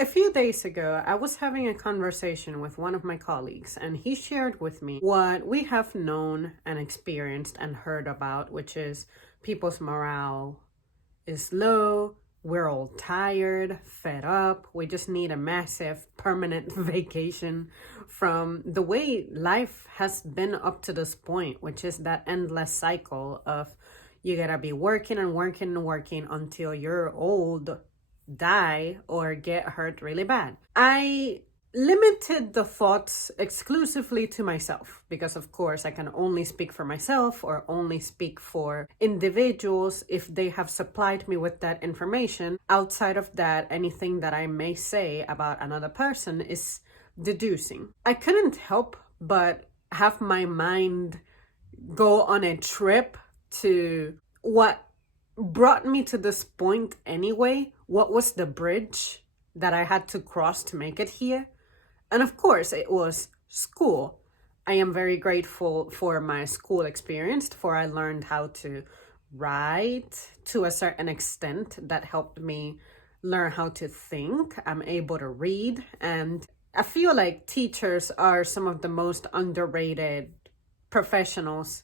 A few days ago, I was having a conversation with one of my colleagues, and he shared with me what we have known and experienced and heard about, which is people's morale is low, we're all tired, fed up, we just need a massive permanent vacation from the way life has been up to this point, which is that endless cycle of you gotta be working and working and working until you're old, die, or get hurt really bad. I limited the thoughts exclusively to myself because, of course, I can only speak for myself or only speak for individuals if they have supplied me with that information. Outside of that, anything that I may say about another person is deducing. I couldn't help but have my mind go on a trip to what brought me to this point anyway. What was the bridge that I had to cross to make it here? And of course, it was school. I am very grateful for my school experience, for I learned how to write to a certain extent that helped me learn how to think. I'm able to read, and I feel like teachers are some of the most underrated professionals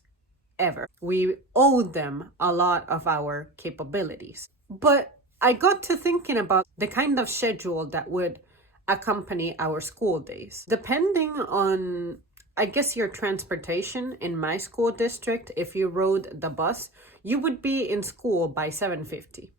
ever. We owe them a lot of our capabilities. But I got to thinking about the kind of schedule that would accompany our school days. Depending on, I guess, your transportation in my school district, if you rode the bus, you would be in school by 7:50,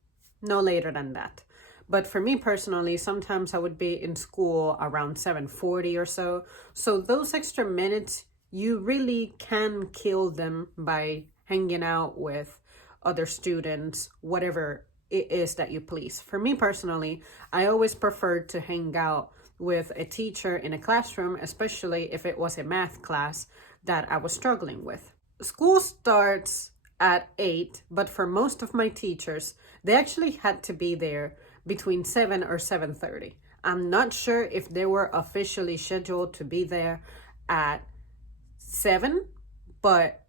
no later than that. But for me personally, sometimes I would be in school around 7:40 or so. So those extra minutes, you really can kill them by hanging out with other students, whatever it is that you please. For me personally, I always preferred to hang out with a teacher in a classroom, especially if it was a math class that I was struggling with. School starts at 8, but for most of my teachers, they actually had to be there between 7 or 7:30. I'm not sure if they were officially scheduled to be there at 7, but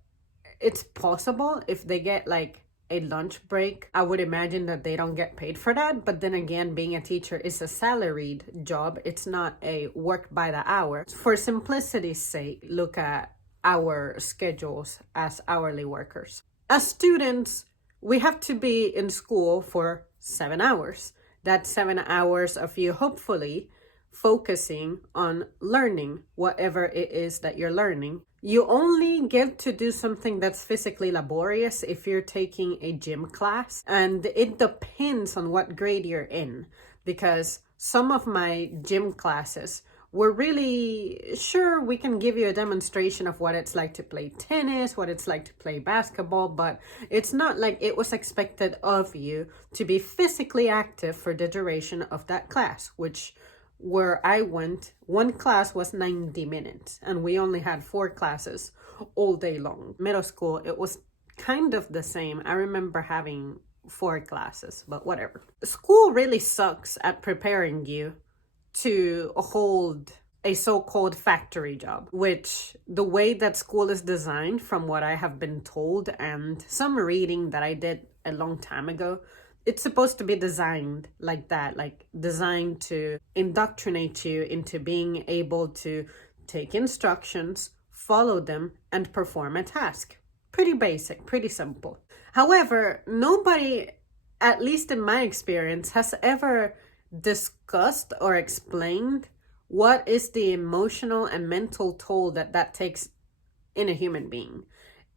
it's possible if they get like a lunch break. I would imagine that they don't get paid for that. But then again, being a teacher is a salaried job. It's not a work by the hour. For simplicity's sake, look at our schedules as hourly workers. As students, we have to be in school for 7 hours. That's 7 hours of you hopefully focusing on learning whatever it is that you're learning. You only get to do something that's physically laborious if you're taking a gym class, and it depends on what grade you're in, because some of my gym classes were really sure we can give you a demonstration of what it's like to play tennis, what it's like to play basketball, but it's not like it was expected of you to be physically active for the duration of that class, which where I went, one class was 90 minutes and we only had 4 classes all day long. Middle school, it was kind of the same. I remember having 4 classes, but whatever. School really sucks at preparing you to hold a so-called factory job, which the way that school is designed, from what I have been told and some reading that I did a long time ago, it's supposed to be designed like that, like designed to indoctrinate you into being able to take instructions, follow them, and perform a task. Pretty basic, pretty simple. However, nobody, at least in my experience, has ever discussed or explained what is the emotional and mental toll that takes in a human being.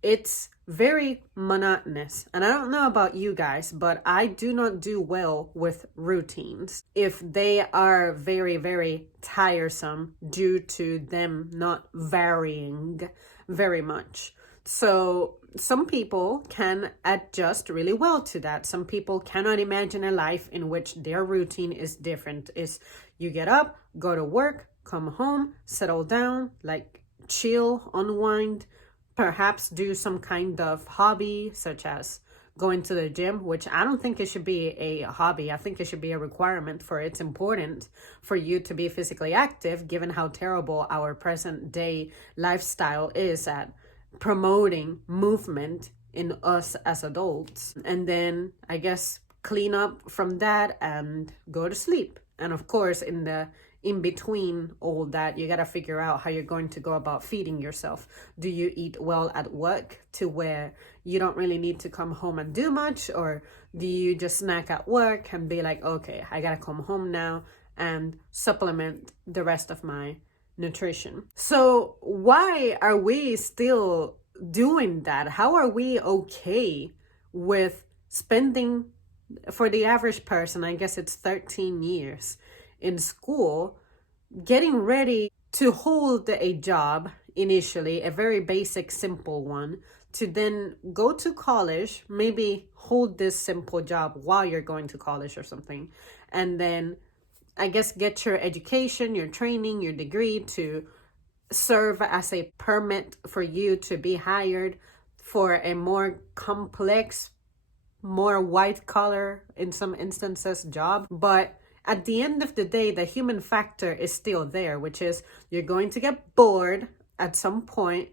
It's very monotonous. And I don't know about you guys, but I do not do well with routines if they are very, very tiresome due to them not varying very much. So some people can adjust really well to that. Some people cannot imagine a life in which their routine is different. Is you get up, go to work, come home, settle down, like chill, unwind, perhaps do some kind of hobby, such as going to the gym, which I don't think it should be a hobby. I think it should be a requirement, for it's important for you to be physically active, given how terrible our present day lifestyle is at promoting movement in us as adults. And then I guess clean up from that and go to sleep. And of course, in between all that, you got to figure out how you're going to go about feeding yourself. Do you eat well at work to where you don't really need to come home and do much? Or do you just snack at work and be like, okay, I got to come home now and supplement the rest of my nutrition? So why are we still doing that? How are we okay with spending, for the average person, I guess it's 13 years in school, getting ready to hold a job initially, a very basic, simple one, to then go to college, maybe hold this simple job while you're going to college or something, and then I guess get your education, your training, your degree to serve as a permit for you to be hired for a more complex, more white collar, in some instances, job. But at the end of the day, the human factor is still there, which is you're going to get bored at some point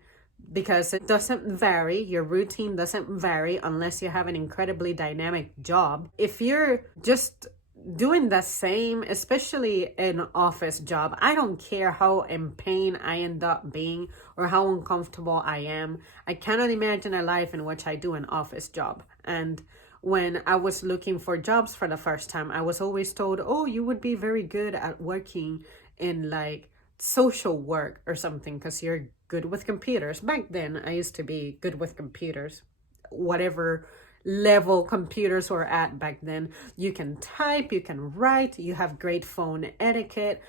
because it doesn't vary. Your routine doesn't vary unless you have an incredibly dynamic job. If you're just doing the same, especially an office job, I don't care how in pain I end up being or how uncomfortable I am. I cannot imagine a life in which I do an office job. And when I was looking for jobs for the first time, I was always told, oh, you would be very good at working in like social work or something because you're good with computers. Back then, I used to be good with computers, whatever level computers were at back then. You can type, you can write, you have great phone etiquette,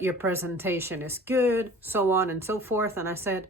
your presentation is good, so on and so forth. And I said,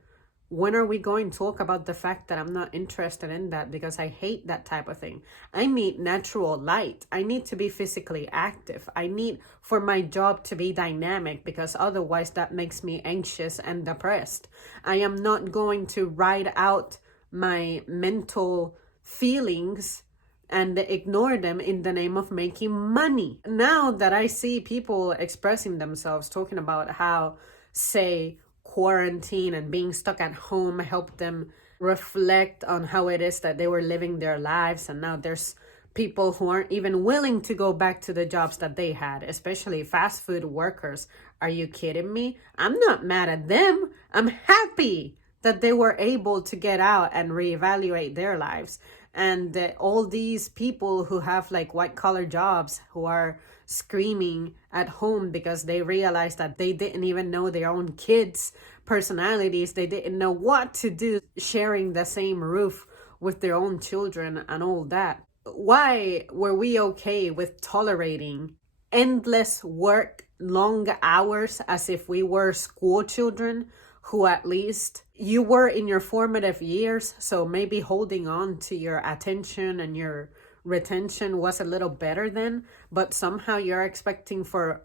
when are we going to talk about the fact that I'm not interested in that because I hate that type of thing? I need natural light. I need to be physically active. I need for my job to be dynamic because otherwise that makes me anxious and depressed. I am not going to ride out my mental feelings and ignore them in the name of making money. Now that I see people expressing themselves, talking about how, say, quarantine and being stuck at home helped them reflect on how it is that they were living their lives, and now there's people who aren't even willing to go back to the jobs that they had, especially fast food workers. Are you kidding me? I'm not mad at them. I'm happy that they were able to get out and reevaluate their lives. And all these people who have like white collar jobs who are screaming at home because they realized that they didn't even know their own kids' personalities. They didn't know what to do sharing the same roof with their own children and all that. Why were we okay with tolerating endless work, long hours, as if we were school children who at least you were in your formative years, so maybe holding on to your attention and your retention was a little better then, but somehow you're expecting for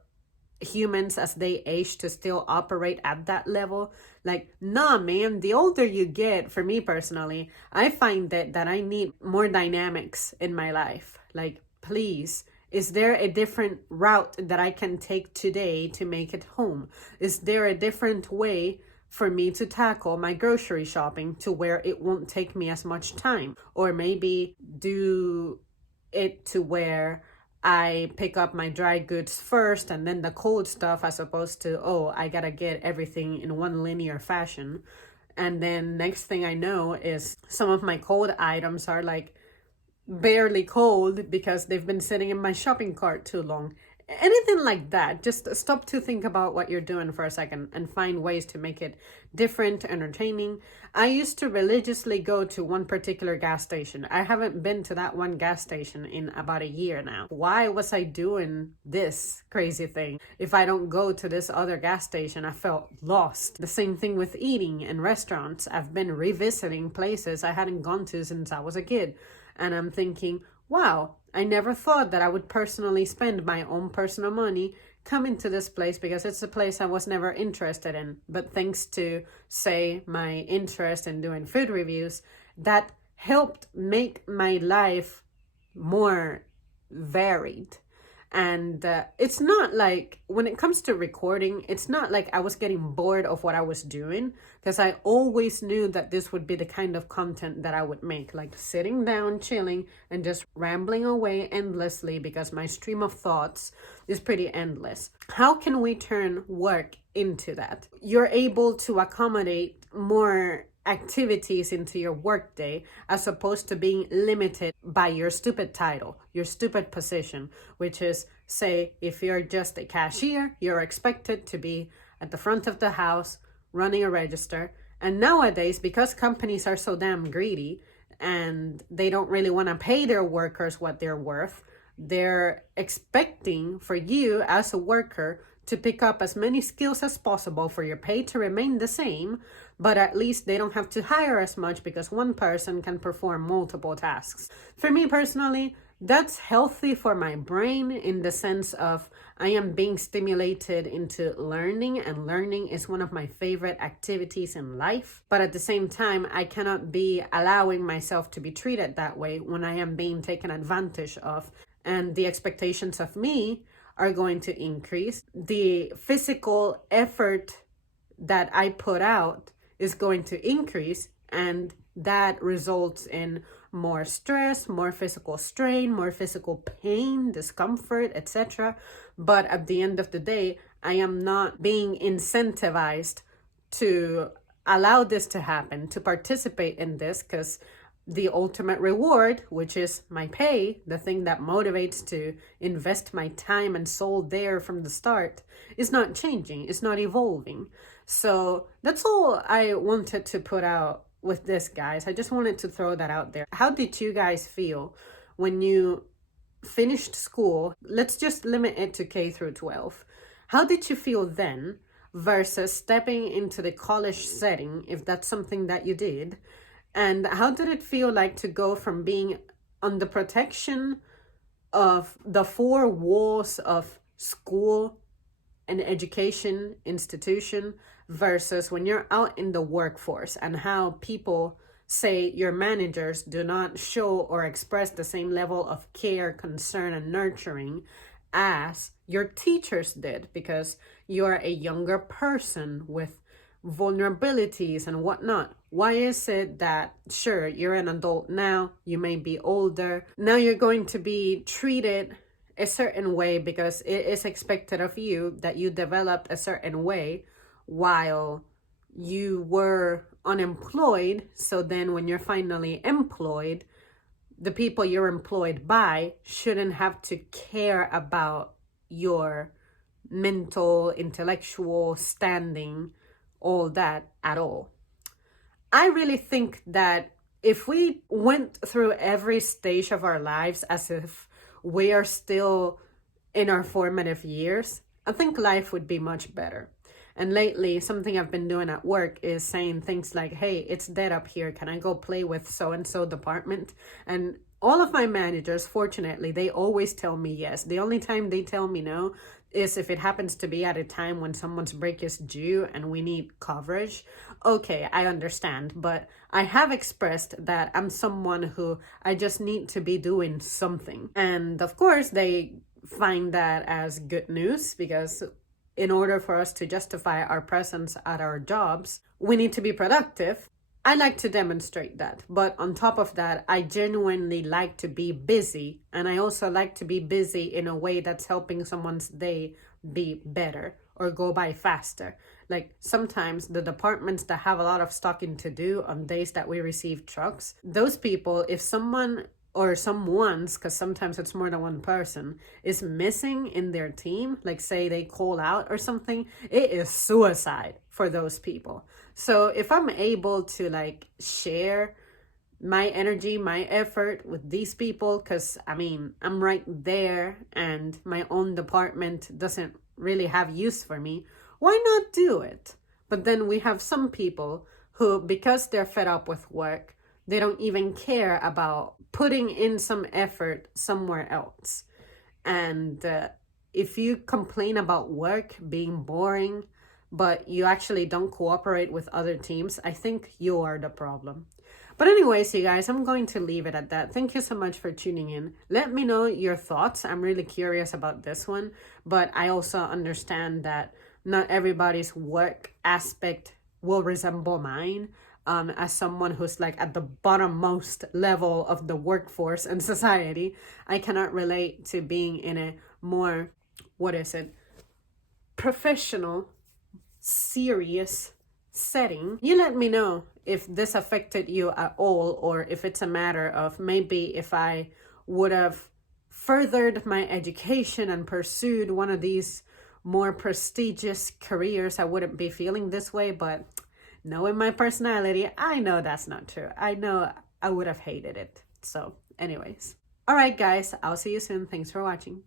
humans as they age to still operate at that level? Like, nah, man, the older you get, for me personally, I find that I need more dynamics in my life. Like, please, is there a different route that I can take today to make it home? Is there a different way for me to tackle my grocery shopping to where it won't take me as much time? Or maybe do it to where I pick up my dry goods first and then the cold stuff, as opposed to, oh, I gotta get everything in one linear fashion. And then next thing I know is some of my cold items are like barely cold because they've been sitting in my shopping cart too long. Anything like that. Just stop to think about what you're doing for a second and find ways to make it different, entertaining. I used to religiously go to one particular gas station. I haven't been to that one gas station in about a year now. Why was I doing this crazy thing? If I don't go to this other gas station, I felt lost. The same thing with eating in restaurants. I've been revisiting places I hadn't gone to since I was a kid. And I'm thinking, wow, I never thought that I would personally spend my own personal money coming to this place because it's a place I was never interested in. But thanks to, say, my interest in doing food reviews, that helped make my life more varied. And it's not like, when it comes to recording, it's not like I was getting bored of what I was doing, because I always knew that this would be the kind of content that I would make, like sitting down, chilling, and just rambling away endlessly, because my stream of thoughts is pretty endless. How can we turn work into that? You're able to accommodate more activities into your workday as opposed to being limited by your stupid title, your stupid position, which is, say, if you're just a cashier, you're expected to be at the front of the house running a register. And nowadays, because companies are so damn greedy and they don't really want to pay their workers what they're worth, they're expecting for you as a worker to pick up as many skills as possible for your pay to remain the same, but at least they don't have to hire as much because one person can perform multiple tasks. For me personally, that's healthy for my brain in the sense of I am being stimulated into learning, and learning is one of my favorite activities in life. But at the same time, I cannot be allowing myself to be treated that way when I am being taken advantage of, and the expectations of me are going to increase. The physical effort that I put out is going to increase, and that results in more stress, more physical strain, more physical pain, discomfort, etc. But at the end of the day, I am not being incentivized to allow this to happen, to participate in this, because the ultimate reward, which is my pay, the thing that motivates to invest my time and soul there from the start, is not changing, it's not evolving. So that's all I wanted to put out with this, guys. I just wanted to throw that out there. How did you guys feel when you finished school? Let's just limit it to K through 12. How did you feel then versus stepping into the college setting, if that's something that you did? And how did it feel like to go from being under protection of the four walls of school and education institution versus when you're out in the workforce, and how people say your managers do not show or express the same level of care, concern, and nurturing as your teachers did, because you're a younger person with vulnerabilities and whatnot. Why is it that, sure, you're an adult now, you may be older, now you're going to be treated a certain way because it is expected of you that you developed a certain way while you were unemployed? So then when you're finally employed, the people you're employed by shouldn't have to care about your mental, intellectual standing, all that at all. I really think that if we went through every stage of our lives as if we are still in our formative years, I think life would be much better. And lately, something I've been doing at work is saying things like, hey, it's dead up here. Can I go play with so-and-so department? And all of my managers, fortunately, they always tell me yes. The only time they tell me no is if it happens to be at a time when someone's break is due and we need coverage. Okay, I understand. But I have expressed that I'm someone who I just need to be doing something. And of course, they find that as good news, because in order for us to justify our presence at our jobs, we need to be productive. I like to demonstrate that. But on top of that, I genuinely like to be busy. And I also like to be busy in a way that's helping someone's day be better or go by faster. Like sometimes the departments that have a lot of stocking to do on days that we receive trucks, those people, if someone or someone's, because sometimes it's more than one person, is missing in their team, like say they call out or something, it is suicide for those people. So if I'm able to like share my energy, my effort with these people, because I mean, I'm right there and my own department doesn't really have use for me, why not do it? But then we have some people who, because they're fed up with work, they don't even care about putting in some effort somewhere else. And if you complain about work being boring, but you actually don't cooperate with other teams, I think you are the problem. But anyways, you guys, I'm going to leave it at that. Thank you so much for tuning in. Let me know your thoughts. I'm really curious about this one, but I also understand that not everybody's work aspect will resemble mine. As someone who's like at the bottommost level of the workforce and society, I cannot relate to being in a more what is it, professional, serious setting. You let me know if this affected you at all, or if it's a matter of maybe if I would have furthered my education and pursued one of these more prestigious careers, I wouldn't be feeling this way. But knowing my personality, I know that's not true. I know I would have hated it. So anyways, all right guys, I'll see you soon. Thanks for watching.